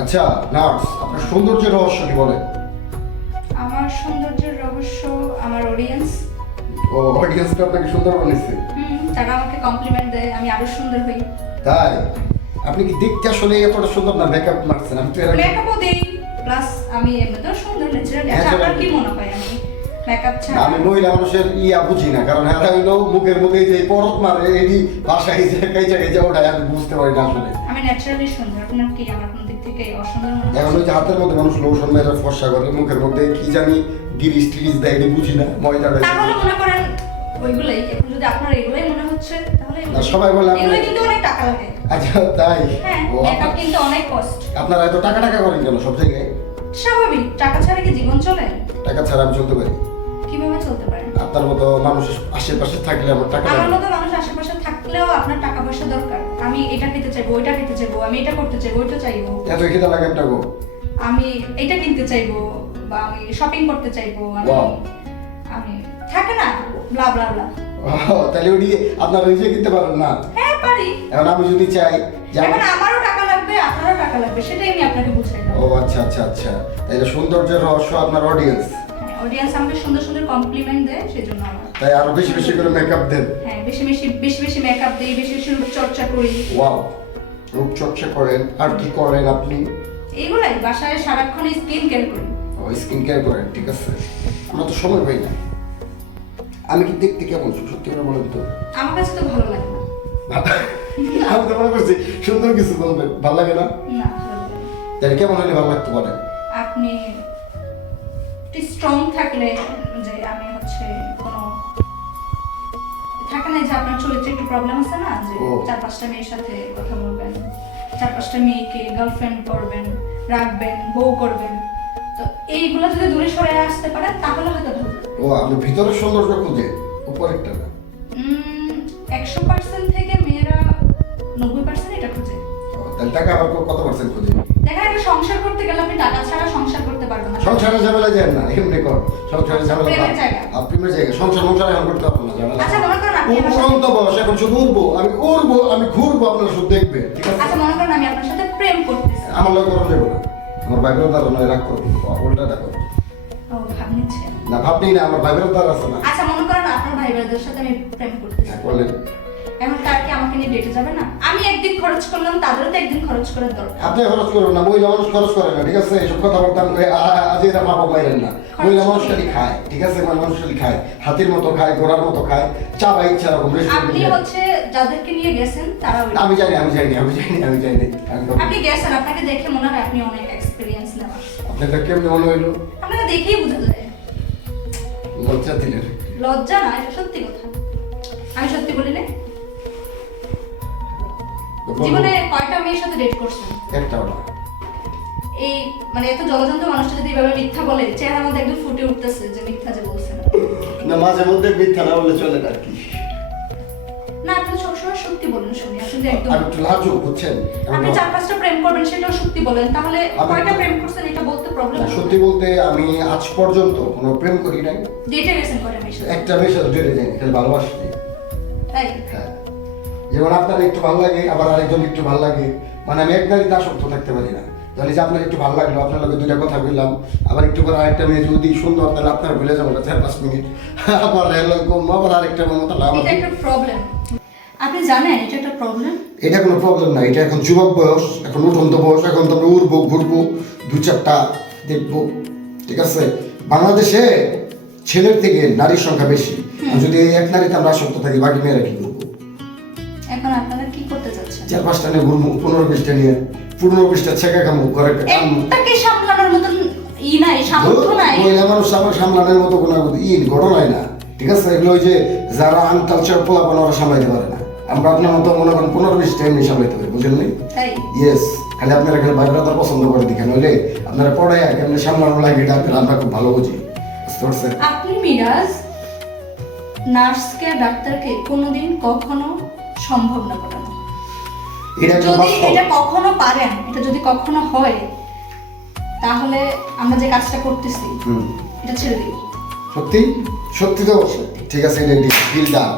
আচ্ছা নার্স, আপনার সৌন্দর্যের রহস্য কি বলেন? আমার সৌন্দর্যের রহস্য আমার অডিয়েন্স। ও, অডিয়েন্সটা আপনাকে সুন্দর বানিয়েছে। তারা আমাকে কমপ্লিমেন্ট দেয়, আমি আরো সুন্দর হই। তাই? আপনি কি দেখতে আসলে এতটা সুন্দর না মেকআপ মারছেন? আমি তো এর আগে- মেকআপও দেই, প্লাস আমি এমনিতেও সুন্দর ন্যাচারালি। আচ্ছা, Natural. আপনার কি মনে হয় আমি মেকআপ ছাড়া? আমি মহিলা মানুষের বুঝি না, কারণ এরা হইলো মুখের মধ্যে যে পরত মারে এটি ভাষায় যে কাইচা কাইচা ওটাই আমি বুঝতে পারি না আসলে। আমি ন্যাচারালি সুন্দর। আপনার কি আমার কোন দিক থেকে অসুন্দর মনে হয়? এখন ওই যে হাতের মধ্যে মানুষ লোশন মেরে ফর্সা করে, মুখের মধ্যে কি জানি গিরিশ টিরিশ দেয়, এটি বুঝি না ময়দাটা। তাহলে মনে করেন ওইগুলাই। এখন যদি আপনার এগুলাই মনে হচ্ছে তাহলে না, সবাই বলে আপনি- এগুলো কিন্তু অনেক টাকা লাগে। আচ্ছা তাই? হ্যাঁ, ও, মেকআপ কিন্তু অনেক কস্ট। আপনারা এত টাকা টাকা করেন কেন সব জায়গায়? স্বাভাবিক, টাকা ছাড়া কি জীবন চলে? টাকা ছাড়া আমি চলতে পারি? কিভাবে চলতে পারে? আপনার মতো মানুষ আশেপাশে থাকলে আমার টাকা আমার লাগে। মতো মানুষ আশেপাশে থাকলেও আপনার টাকা পয়সা দরকার। আমি এটা খেতে চাইবো, ওইটা খেতে চাইবো, আমি এটা করতে চাইবো, ওইটা চাইবো, এত খিদা লাগে আপনাকে? আমি এটা কিনতে চাইবো, বা আমি শপিং করতে চাইবো, Wow. আমি থাকে না ব্লা ব্লা ব্লা। তাহলে ওটি আপনারা নিজে কিনতে পারেন না? হ্যাঁ পারি। এখন আমি যদি চাই যে আমি- এখন আমারও টাকা লাগবে, আপনারও টাকা লাগবে, সেটাই আমি আপনাকে বুঝাই ও দেবো। আচ্ছা আচ্ছা আচ্ছা, তাহলে সৌন্দর্যের রহস্য আপনার অডিয়েন্স। হ্যাঁ, অডিয়েন্স আমাকে সুন্দর সুন্দর কমপ্লিমেন্ট দেয়, সেজন্য আমার। তাই আরো বেশি বেশি করে মেকআপ দেন। হ্যাঁ, বেশি মেকআপ দেই, বেশি রূপ চর্চা করি। ওয়াও, রূপচর্চা করেন, আর কি করেন আপনি? এইগুলাই বাসায় সারাক্ষণ স্কিন কেয়ার করি। ও, স্কিন কেয়ার করেন, ঠিক আছে। আমরা তো সময় পাই না। আমি কি দেখতে কেমন সত্যি করে বলেন তো? আমার কাছে তো ভালো লাগে না। আমি তো মনে করছি সুন্দর কিছু বলবেন, ভালো লাগে না? না, ভালো লাগে না। তাহলে কেমন হলে ভালো লাগতো বলেন? আপনি একটু স্ট্রং থাকলে, যে আমি হচ্ছে কোনো থাকে না যে আপনার চরিত্রে একটু প্রবলেম আছে না, যে ও। 4-5টা মেয়ের সাথে কথা বলবেন, 4-5টা মেয়েকে গার্লফ্রেন্ড করবেন, রাখবেন, বউ করবেন, তো এইগুলো যদি দূরে সরে আসতে পারেন তাহলে হয়তো ভালো লাগবে। ও, আপনি ভিতরের সৌন্দর্য খুঁজে, উপরেরটা না? 100% থেকে মেয়েরা 90% এটা খুঁজে। ও, তাহলে টাকা আবার কত পার্সেন্ট খুঁজে? দেখেন, একটা সংসার করতে গেলে আপনি টাকা ছাড়া সংসার করতে পারবেন না। সংসারের ঝামেলা যায় না, এমনি কর। সংসারের ঝামেলা প্রেমের জায়গা। প্রেমের জায়গা, সংসার এখন করতে পারবো না, ঝামেলা। আচ্ছা, মনে করেন আপনি আমার সাথে- উড়ন্ত বয়স, এখন শুধু উড়বো, আমি ঘুরবো, আপনারা শুধু দেখবে, ঠিক আছে? আচ্ছা, মনে করেন আমি আপনার সাথে প্রেম করতেছি। আমার লোক করা যাবে না, আমার ভাইবের দ্বারা নয়, রাগ করবো, উল্টাটা করবো ও, ভাব নিচ্ছে। না, ভাবনি না, আমার ভাইবের দ্বারা আছে না। আচ্ছা, মনে করেন আপনার ভাই বোনদের সাথে আমি প্রেম করতেছি। হ্যাঁ, বলেন। এখন তার কি আমাকে নিয়ে ডেটে যাবে না? আমি একদিন খরচ করলাম, তাদেরও তো একদিন খরচ করার দরকার। আপনি খরচ করবেন না, মহিলা মানুষ খরচ করে না, ঠিক আছে? এসব কথাবার্তা আজ এরা মা বাবা মাইলেন না। মহিলা মানুষ খালি খায়, ঠিক আছে? মহিলা মানুষ খালি খায়, হাতির মতো খায়, ঘোড়ার মতো খায়, চা বা ইচ্ছা রকম আপনি রেস্টুরেন্টে। হচ্ছে যাদেরকে নিয়ে গেছেন তারা আমি জানি একদম। আপনি গেছেন, আপনাকে দেখে মনে হয় আপনি অনেক এক্সপেরিয়েন্স নেওয়া। আপনাদের কেমন মনে হইলো? আপনাকে দেখেই বোঝা যায়। লজ্জা দিলেন? লজ্জা না, এটা সত্যি কথা। আমি সত্যি বলি না। জীবনে কয়টা মেয়ের সাথে ডেট করছেন? একটাও না। এই মানে এত জলজন্ত মানুষটা যদি এভাবে মিথ্যা বলে, চেহারার মধ্যে একদম ফুটে উঠতেছে যে মিথ্যা যে বলছেন। না, মাঝে মধ্যে মিথ্যা না বললে চলে না আর কি। না, আপনি সবসময় সত্যি বলেন, শুনি আসলে একদম। আমি একটু লাজুক, বুঝছেন? আপনি 4-5টা প্রেম করবেন, সেটাও সত্যি বলেন, তাহলে কয়টা প্রেম করছেন এটা বলতে প্রবলেম। না, সত্যি বলতে আমি আজ পর্যন্ত কোনো প্রেম করি নাই। ডেটে গেছেন করে মেয়ের সাথে? একটা মেয়ের সাথে জড়িয়ে যায়নি, খালি ভালোবাসি। তাই? হ্যাঁ, যেমন আপনার একটু ভালো লাগে, আবার আরেকজন একটু ভালো লাগে, মানে আমি এক নারীতে আসক্ত থাকতে পারি না। তাহলে যে আপনার একটু ভালো লাগলো, আপনার লগে দুইটা কথা বললাম, আবার একটু পরে আরেকটা মেয়ে যদি সুন্দর, তাহলে আপনার ভুলে যাবো 4-5 মিনিট, আবার এরকম আবার আরেকটা মেয়ে, তাহলে আমার এটা একটা প্রবলেম। আপনি জানেন এটা একটা প্রবলেম? এটা কোনো প্রবলেম না, এটা এখন যুবক বয়স, এখন উঠন্ত বয়স, এখন তো আমরা উড়বো, ঘুরবো, 2-4টা দেখবো, ঠিক আছে? বাংলাদেশে ছেলের থেকে নারীর সংখ্যা বেশি, আর যদি এই এক নারীতে আমরা আসক্ত থাকি, বাকি মেয়েরা কি করবো? এখন আপনারা কি করতে চাচ্ছেন? 4-5টা নিয়ে ঘুরবো, 15-20টা নিয়ে, 15-20টা ছেঁকা খামো, ঘরে কাম। একটাকে সামলানোর মতন নাই, সামর্থ্য নাই। মহিলা মানুষ আমার সামলানোর মতো কোনো ঘটনাই না, ঠিক আছে? এগুলো ওই যে যারা আনকালচার পোলাপান, ওরা সামলাইতে পারে না। আমরা আপনার মতো মনে করেন 15-20টা এমনি সামলাইতে পারি, বুঝলেন নি? তাই? ইয়েস, খালি আপনারা খালি ভাই ব্রাদার পছন্দ করে দিকে, নইলে আপনারা পড়ে কেমনি সামলানো লাগে এটা আমরা খুব ভালো বুঝি, বুঝতে পারছেন? আপনি মিরাজ নার্সকে ডাক্তারকে কোনোদিন কখনো সম্ভব না করানো। এটা একটা যদি বাস্তব। এটা কখনো পারেন, এটা যদি কখনো হয়, তাহলে আমরা যে কাজটা করতেছি হুম, এটা ছেড়ে দিব। সত্যি সত্যি তো ঠিক আছে, এটা ডিল ডান।